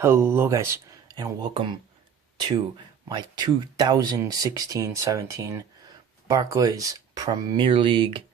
Hello guys, and welcome to my 2016-17 Barclays Premier League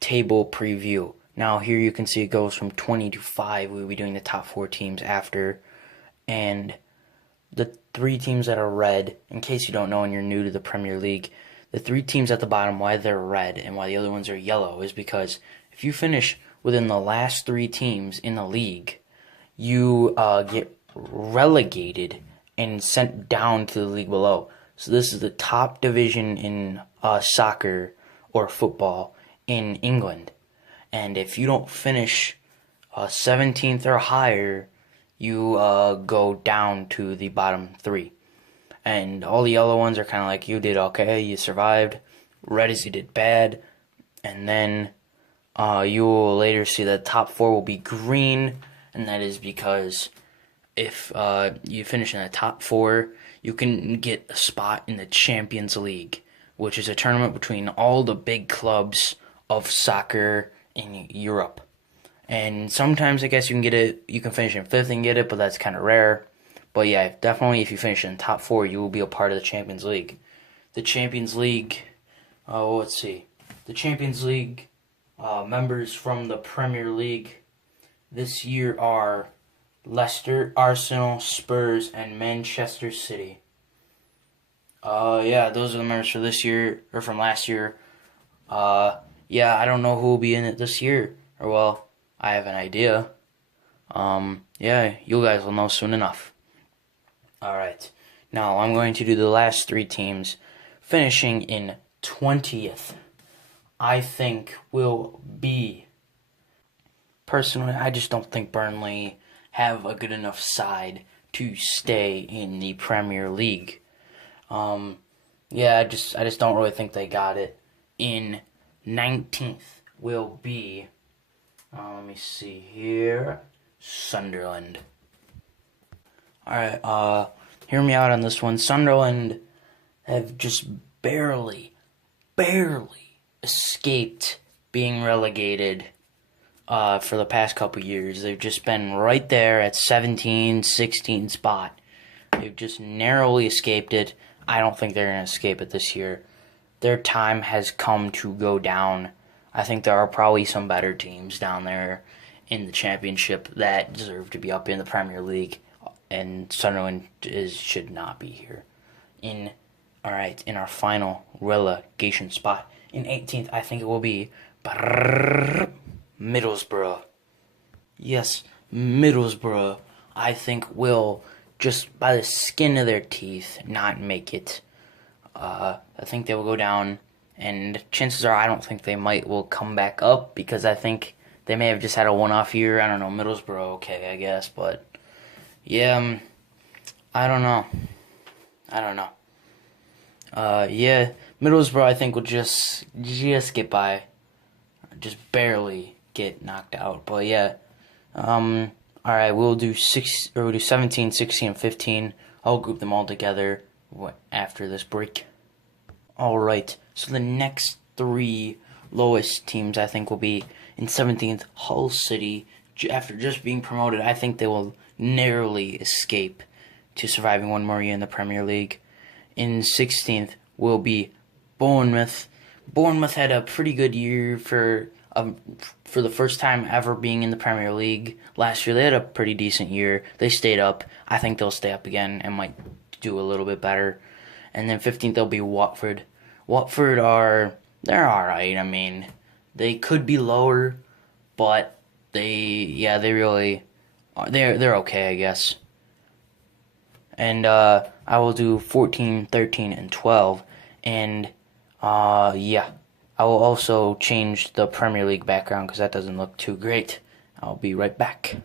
table preview. Now here you can see it goes from 20 to 5. We'll be doing the top 4 teams after, and the 3 teams that are red, in case you don't know and you're new to the Premier League, the 3 teams at the bottom, why they're red and why the other ones are yellow is because if you finish within the last 3 teams in the league, you get relegated and sent down to the league below. So this is the top division in soccer or football in England. And if you don't finish 17th or higher, you go down to the bottom 3. And all the yellow ones are kind of like, you did okay, you survived. Red is you did bad. And then you will later see the top 4 will be green. And that is because if you finish in the top 4, you can get a spot in the Champions League, which is a tournament between all the big clubs of soccer in Europe. And sometimes I guess you can get it, you can finish in 5th and get it, but that's kind of rare. But yeah, definitely if you finish in the top 4, you will be a part of the Champions League. The Champions League, let's see. The Champions League members from the Premier League this year are Leicester, Arsenal, Spurs, and Manchester City. Yeah, those are the members for this year, or from last year. Yeah, I don't know who will be in it this year. Or, well, I have an idea. Yeah, you guys will know soon enough. Alright, now I'm going to do the last 3 teams. Finishing in 20th, I think will be... Personally, I just don't think Burnley have a good enough side to stay in the Premier League. Yeah, I just don't really think they got it. In 19th will be, let me see here, Sunderland. Alright, hear me out on this one. Sunderland have just barely escaped being relegated for the past couple years. They've just been right there at 17, 16 spot. They've just narrowly escaped it. I don't think they're going to escape it this year. Their time has come to go down. I think there are probably some better teams down there in the Championship that deserve to be up in the Premier League, and Sunderland should not be here. In our final relegation spot, in 18th, I think it will be Middlesbrough. Yes, Middlesbrough, I think, will, just by the skin of their teeth, not make it. I think they will go down, and chances are I don't think they will come back up, because I think they may have just had a one-off year. I don't know, Middlesbrough, okay, I guess, but, yeah, I don't know. Yeah, Middlesbrough, I think, will just get by. Just barely get knocked out. But yeah, alright, we'll do 17, 16, and 15. I'll group them all together after this break. Alright, so the next 3 lowest teams I think will be in 17th, Hull City. After just being promoted, I think they will narrowly escape to surviving one more year in the Premier League. In 16th will be Bournemouth. Bournemouth had a pretty good year for the first time ever being in the Premier League. Last year they had a pretty decent year. They stayed up. I think they'll stay up again and might do a little bit better. And then 15th they'll be Watford. Watford they're alright. I mean, they could be lower, but they're okay, I guess. And I will do 14, 13, and 12. And yeah, I will also change the Premier League background because that doesn't look too great. I'll be right back.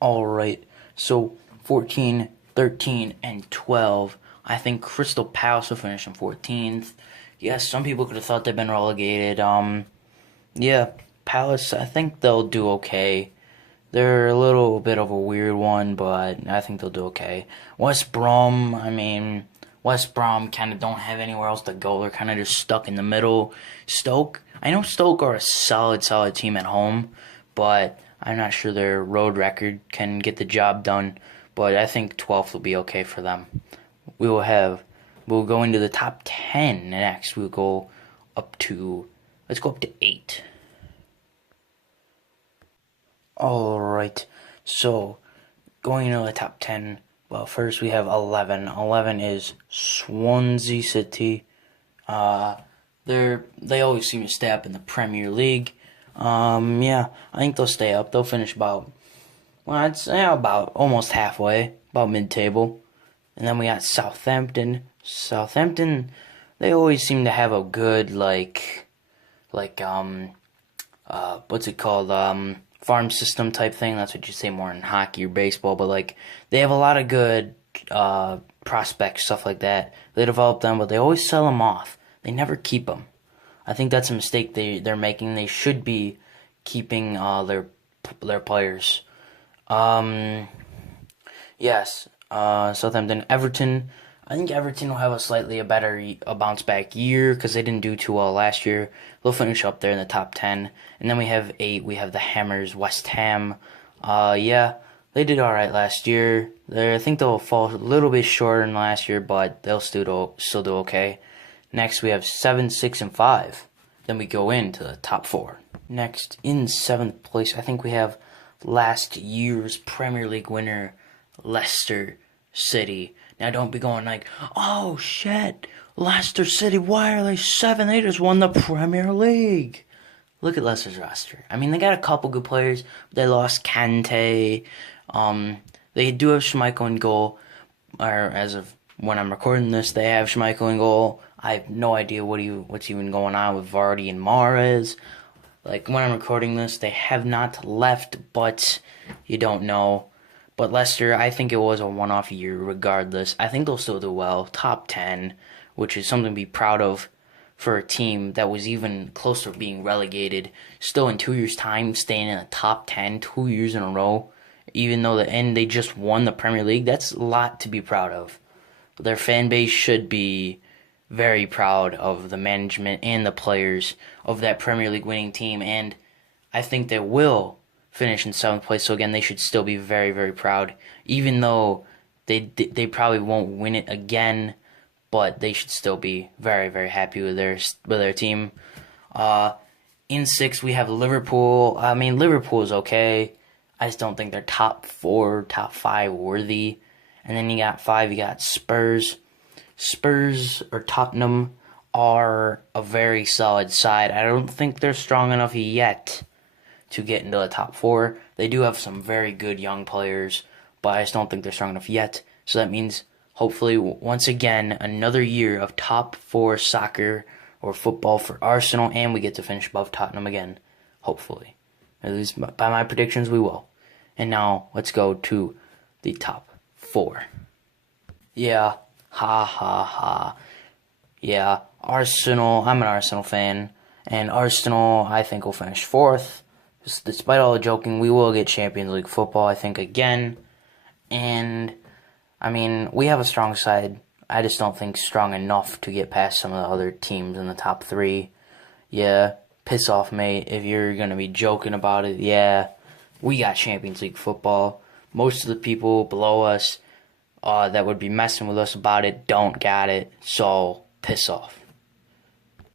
Alright, so 14, 13, and 12. I think Crystal Palace will finish in 14th. Yes, some people could have thought they've been relegated. Yeah, Palace, I think they'll do okay. They're a little bit of a weird one, but I think they'll do okay. West Brom kind of don't have anywhere else to go. They're kind of just stuck in the middle. Stoke, I know Stoke are a solid team at home, but I'm not sure their road record can get the job done, but I think 12th will be okay for them. We'll go into the top 10 next. Let's go up to 8. Alright, so going into the top 10, well, first we have 11. 11 is Swansea City. They always seem to stay up in the Premier League. Yeah, I think they'll stay up. They'll finish about, well, I'd say about almost halfway, about mid-table. And then we got Southampton. Southampton, they always seem to have a good, what's it called, farm system type thing. That's what you say more in hockey or baseball, but, like, they have a lot of good, prospects, stuff like that. They develop them, but they always sell them off. They never keep them. I think that's a mistake they're making. They should be keeping their players. Yes. Southampton, Everton. I think Everton will have a bounce back year because they didn't do too well last year. They'll finish up there in the top 10. And then we have 8. We have the Hammers, West Ham. Yeah, they did all right last year. I think they'll fall a little bit shorter than last year, but they'll still do okay. Next, we have 7, 6, and 5. Then we go into the top 4. Next, in 7th place, I think we have last year's Premier League winner, Leicester City. Now, don't be going like, oh, shit, Leicester City, why are they 7? They just won the Premier League. Look at Leicester's roster. I mean, they got a couple good players. But they lost Kante. They do have Schmeichel in goal. Or as of when I'm recording this, they have Schmeichel in goal. I have no idea what's even going on with Vardy and Mahrez. Like, when I'm recording this, they have not left, but you don't know. But Leicester, I think it was a one-off year regardless. I think they'll still do well. Top 10, which is something to be proud of for a team that was even closer to being relegated. Still in 2 years' time, staying in the top 10 2 years in a row. Even though they just won the Premier League, that's a lot to be proud of. Their fan base should be very proud of the management and the players of that Premier League winning team. And I think they will finish in 7th place. So again, they should still be very, very proud, even though they probably won't win it again. But they should still be very, very happy with their team. In 6th, we have Liverpool. I mean, Liverpool is okay. I just don't think they're top 4, top 5 worthy. And then you got 5, you got Spurs. Spurs or Tottenham are a very solid side. I don't think they're strong enough yet to get into the top 4. They do have some very good young players, but I just don't think they're strong enough yet. So that means, hopefully, once again, another year of top 4 soccer or football for Arsenal, and we get to finish above Tottenham again. Hopefully. At least by my predictions, we will. And now, let's go to the top 4. Yeah. Ha ha ha. Yeah, Arsenal, I'm an Arsenal fan, and Arsenal, I think, will finish 4th. Despite all the joking, we will get Champions League football, I think, again. And, I mean, we have a strong side. I just don't think strong enough to get past some of the other teams in the top 3. Yeah, piss off, mate, if you're going to be joking about it. Yeah, we got Champions League football. Most of the people below us that would be messing with us about it don't got it, so piss off.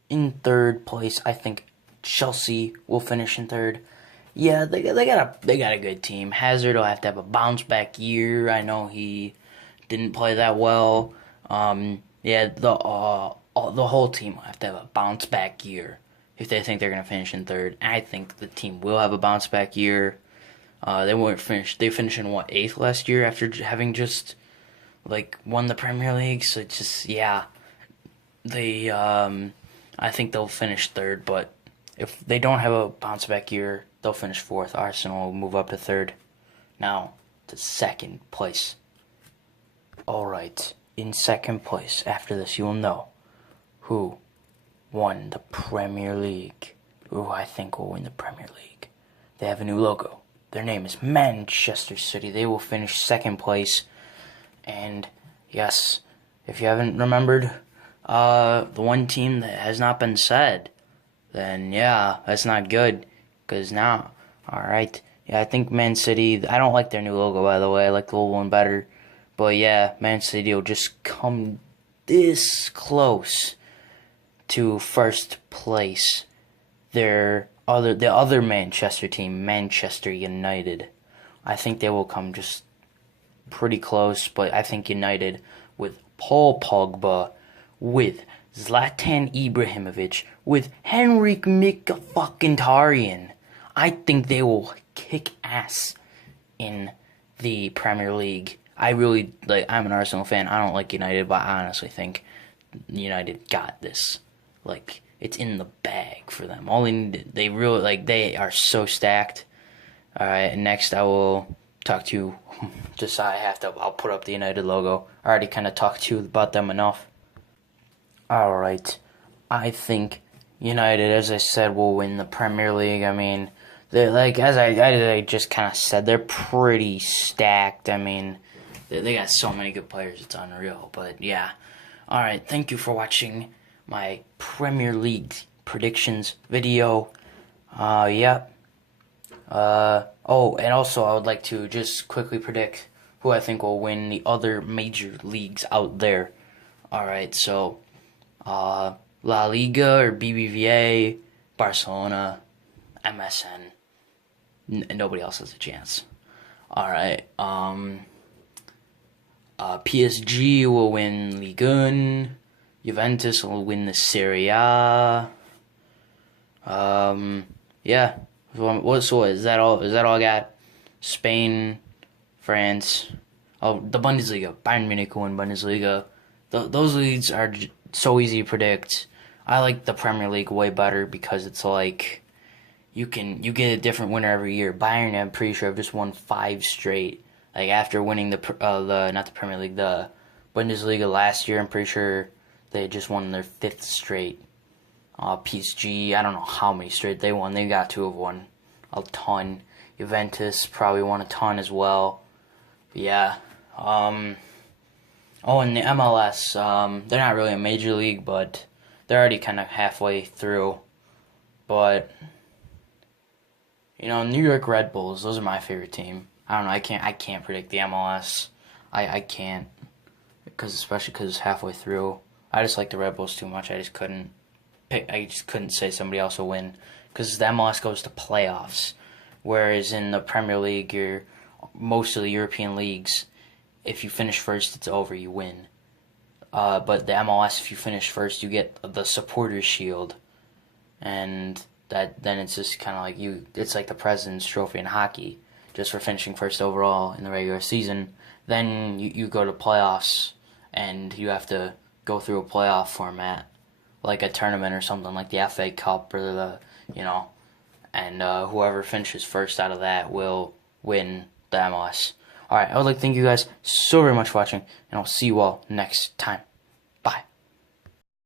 In 3rd place, I think Chelsea will finish in 3rd. Yeah, they got a good team. Hazard will have to have a bounce back year. I know he didn't play that well. Yeah, the whole team will have to have a bounce back year if they think they're gonna finish in 3rd. I think the team will have a bounce back year. They finished in 8th last year after having just won the Premier League. So it's just, yeah, I think they'll finish 3rd, but if they don't have a bounce back year, they'll finish 4th. Arsenal will move up to 3rd. Now to 2nd place. Alright, in 2nd place, after this you will know who won the Premier League. Who I think will win the Premier League. They have a new logo. Their name is Manchester City. They will finish 2nd place. And yes, if you haven't remembered the one team that has not been said, then yeah, that's not good. Because now, alright, Yeah, I think Man City, I don't like their new logo, by the way. I like the old one better. But yeah, Man City will just come this close to first place. The other Manchester team, Manchester United, I think they will come just pretty close, but I think United with Paul Pogba, with Zlatan Ibrahimovic, with Henrik Mkhitaryan, I think they will kick ass in the Premier League. I'm an Arsenal fan. I don't like United, but I honestly think United got this. Like, it's in the bag for them. They are so stacked. All right, next I will talk to you. I'll put up the United logo. I already kind of talked to you about them enough. All right, I think United, as I said, will win the Premier League. I mean, they're like, as I just kind of said, they're pretty stacked. I mean, they got so many good players, it's unreal. But yeah, all right, thank you for watching my Premier League predictions video. Yeah. Oh, and also I would like to just quickly predict who I think will win the other major leagues out there. Alright, so, La Liga or BBVA, Barcelona, MSN, and nobody else has a chance. Alright, PSG will win Ligue 1, Juventus will win the Serie A, yeah. So is that all? Is that all I got? Spain, France. Oh, the Bundesliga. Bayern Munich will win Bundesliga. Those leagues are so easy to predict. I like the Premier League way better because it's like you get a different winner every year. Bayern, I'm pretty sure, have just won 5 straight. Like after winning not the Premier League, the Bundesliga last year, I'm pretty sure they just won their 5th straight. PSG, I don't know how many straight they won. They got to have won a ton. Juventus probably won a ton as well. But yeah. Oh, and the MLS, they're not really a major league, but they're already kind of halfway through. But New York Red Bulls, those are my favorite team. I don't know. I can't predict the MLS. I can't, especially because it's halfway through. I just like the Red Bulls too much. I just couldn't say somebody else will win because the MLS goes to playoffs, whereas in the Premier League, most of the European leagues, if you finish first, it's over, you win. But the MLS, if you finish first, you get the Supporters Shield, and then it's just kind of like it's like the President's Trophy in hockey, just for finishing first overall in the regular season. Then you go to playoffs, and you have to go through a playoff format, like a tournament or something like the FA Cup or and whoever finishes first out of that will win the MLS. Alright, I would like to thank you guys so very much for watching, and I'll see you all next time.